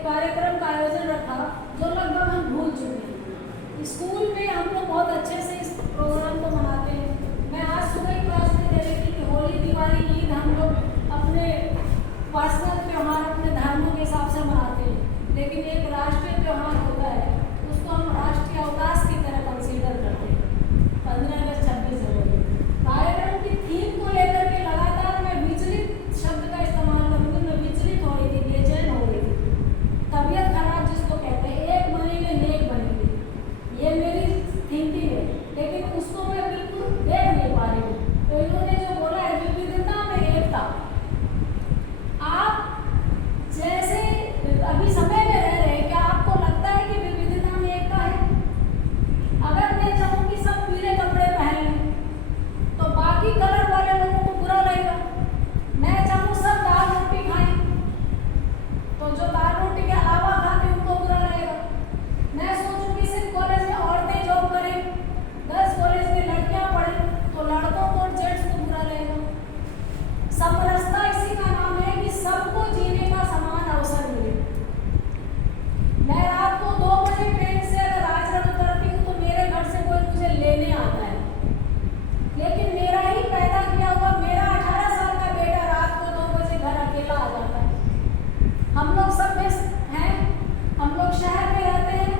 एक कार्यक्रम का आयोजन रखा जो लगभग हम भूल चुके हैं। स्कूल में हम लोग बहुत अच्छे से इस प्रोग्राम को मनाते हैं। मैं आज सुबह ही क्लास में कह रही थी कि होली, दिवाली, ईद हम लोग अपने पर्सनल त्यौहार अपने धर्मों के हिसाब से मनाते हैं, लेकिन एक राष्ट्रीय त्यौहार होता है, उसको हम राष्ट्रीय अवकाश की तरह कंसीडर करते हैं। 15 अगस्त, 26 जनवरी कार्यक्रम की थीम को लेकर के लगातार मैं विचलित शब्द का इस्तेमाल करूँगी। मैं विचलित हो रही थी, बेचैन हो रही थी, तबीयत खराब जिसको कहते हैं, एक बनेंगे नेक बनेंगे, ये मेरी थिंकिंग है, लेकिन उसको मैं बिल्कुल देख नहीं पा रही हूँ। तो इन्होंने जो बोला है विविधता में एकता, आप जैसे अभी समय में रह रहे हैं, क्या आपको लगता है कि विविधता में एकता है? अगर मैं चाहूँ कि सब पीले कपड़े पहन लें तो बाकी कलर वाले लोगों को बुरा लगेगा। मैं चाहूँ सब दाल रोटी खाएं तो जो दाल रोटी के अलावा खाते हैं उनको बुरा लगेगा। मैं सोचूं कि सिर्फ कॉलेज में औरतें जॉब करें, 10 कॉलेज में लड़कियां पढ़ें तो लड़कों को और जेंट्स को बुरा लगेगा। समरसता इसी का नाम है कि सबको जीने का समान अवसर मिले। मैं रात को 2 बजे ट्रेन से अगर राजगढ़ उतरती हूँ तो मेरे घर से कोई मुझे लेने आता है, लेकिन मेरा ही पैदा किया हुआ मेरा 18 साल का बेटा रात को 2 बजे घर अकेला आ जाता है। हम लोग सब में हैं, हम लोग शहर में रहते हैं,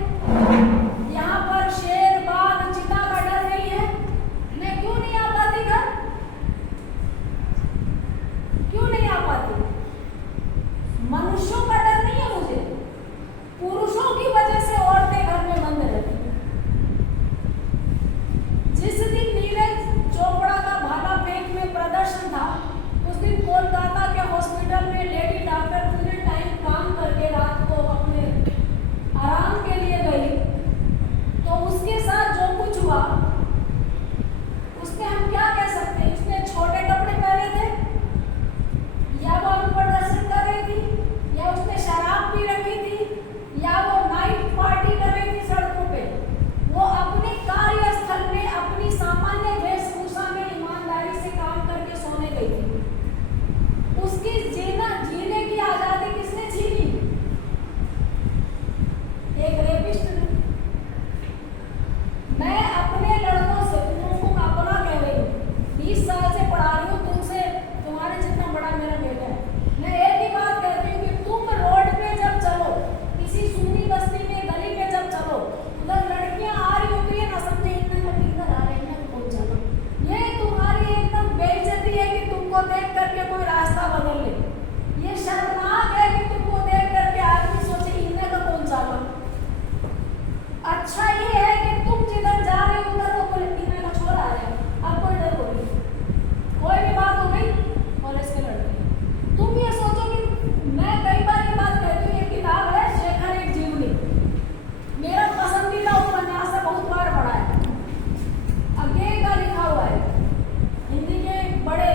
यहाँ पर शेर, बाघ, चीता का डर नहीं है। मैं क्यों नहीं आ पाती घर? क्यों नहीं आ पाती? मनुष्यों का डर नहीं है मुझे, पुरुषों की वजह से औरतें घर में बंद रहती हैं। जिस दिन नीरज चोपड़ा का भाला फेंक में प्रदर्शन था, उस दिन कोलकाता के हॉस्पिटल में लेडी डॉक्टर पूरे टाइम काम करके रात को अपने आराम के लिए गई, तो उसके साथ जो कुछ हुआ उसमें हम क्या कह सकते हैं? उसने छोटे कपड़े पहने थे, या वो प्रदर्शन कर रही थी, या उसने शराब पी रखी थी, या वो नाइट पार्टी कर रही थी सड़कों पे। वो अपने कार्यस्थल में अपनी सामान्य वेशभूषा में ईमानदारी से काम करके सोने गई थी। उसकी जीने की आजादी किसने छीनी? एक रेपिस्ट ने। मैं अपने लड़कों से, तुमको अपना कह रही हूँ, 20 साल से पढ़ा रही हूँ तुमसे, तुम्हारे जितना बड़ा मेरा बेटा है। मैं एक ही बात कहती हूँ कि तुम रोड पे जब चलो, किसी सूनी बस्ती में गली में जब चलो, उधर लड़कियां आ रही होती है ना, समझे इतना इधर आ रहे हैं पहुंच जाना। ये तुम्हारी एकदम बेइज्जती है कि तुमको देख करके कोई रास्ता बदल ले। ये शर्मनाक है कि तुमको देख करके आदमी सोचे इन्हें का कौन जाना। अच्छा ये है कि तुम जिधर जा रहे हो उधर वो बोले इन्हें का छोड़ आ रहे हैं, अब कोई डर बोली कोई भी बात हो गई कॉलेज के लड़के। तुम ये सोचो कि मैं कई बार ये बात कहती हूँ, एक किताब है शेखर एक जीवनी, मेरा पसंदीदा उपन्यास है, बहुत बार पढ़ा है, अज्ञे का लिखा हुआ है, हिंदी के बड़े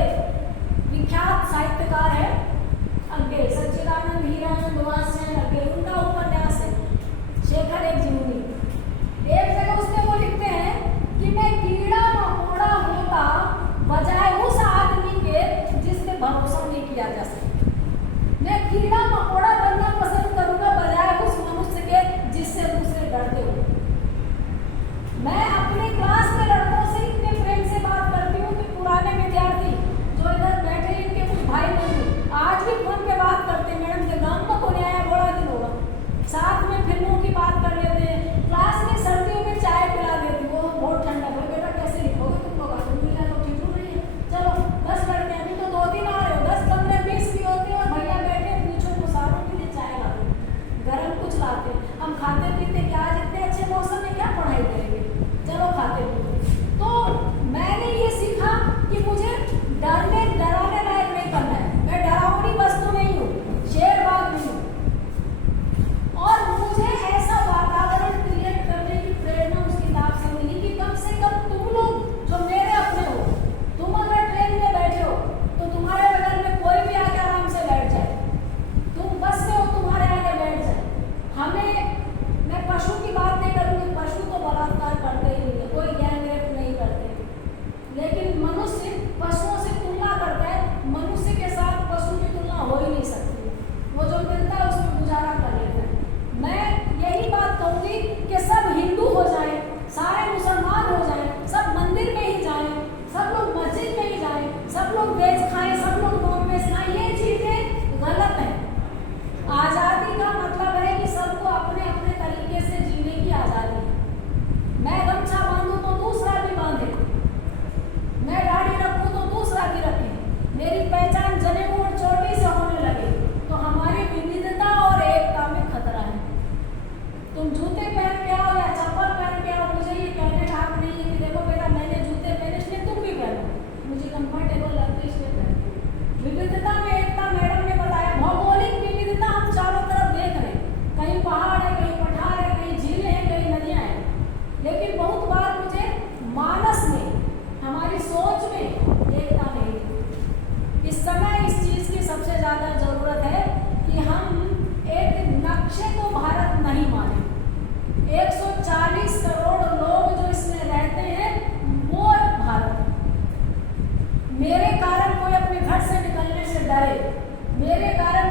विख्यात साहित्यकार है अज्ञे, सच्चिदानंद हीरानंद वात्स्ययन अज्ञे, उनका उपन्यास है शेखर एक जीवनी। एक जगह उसमें वो लिखते हैं कि मैं कीड़ा मकोड़ा होता बजाय उस आदमी के जिससे भरोसा नहीं किया जा सकता। मैं कीड़ा मकोड़ा बनना पसंद करूंगा बजाय उस मनुष्य के जिससे दूसरे डरते हो। मैं अपने क्लास के लड़कों से इतने प्रेम से बात करती हूँ कि पुराने विद्यार्थी जो इधर बैठे, इनके कुछ भाई बहन आज भी फोन पे बात करते हैं, मैडम के गांव में कौन आया, बड़ा दिन होगा, साथ में फिल्मों की बात कर लेते हैं, क्लास में सर्दियों में चाय पिला देती, वो बहुत ठंडा है, बेटा कैसे लिखोगे तुम लोग, आज मिल जाए तो ठीक हो रही है, चलो 10 लड़के, अभी तो 2 दिन आ रहे हो, 10 15 20 भी होते हैं, और भैया बैठे पूछो तो सारों जाए। मेरे कारण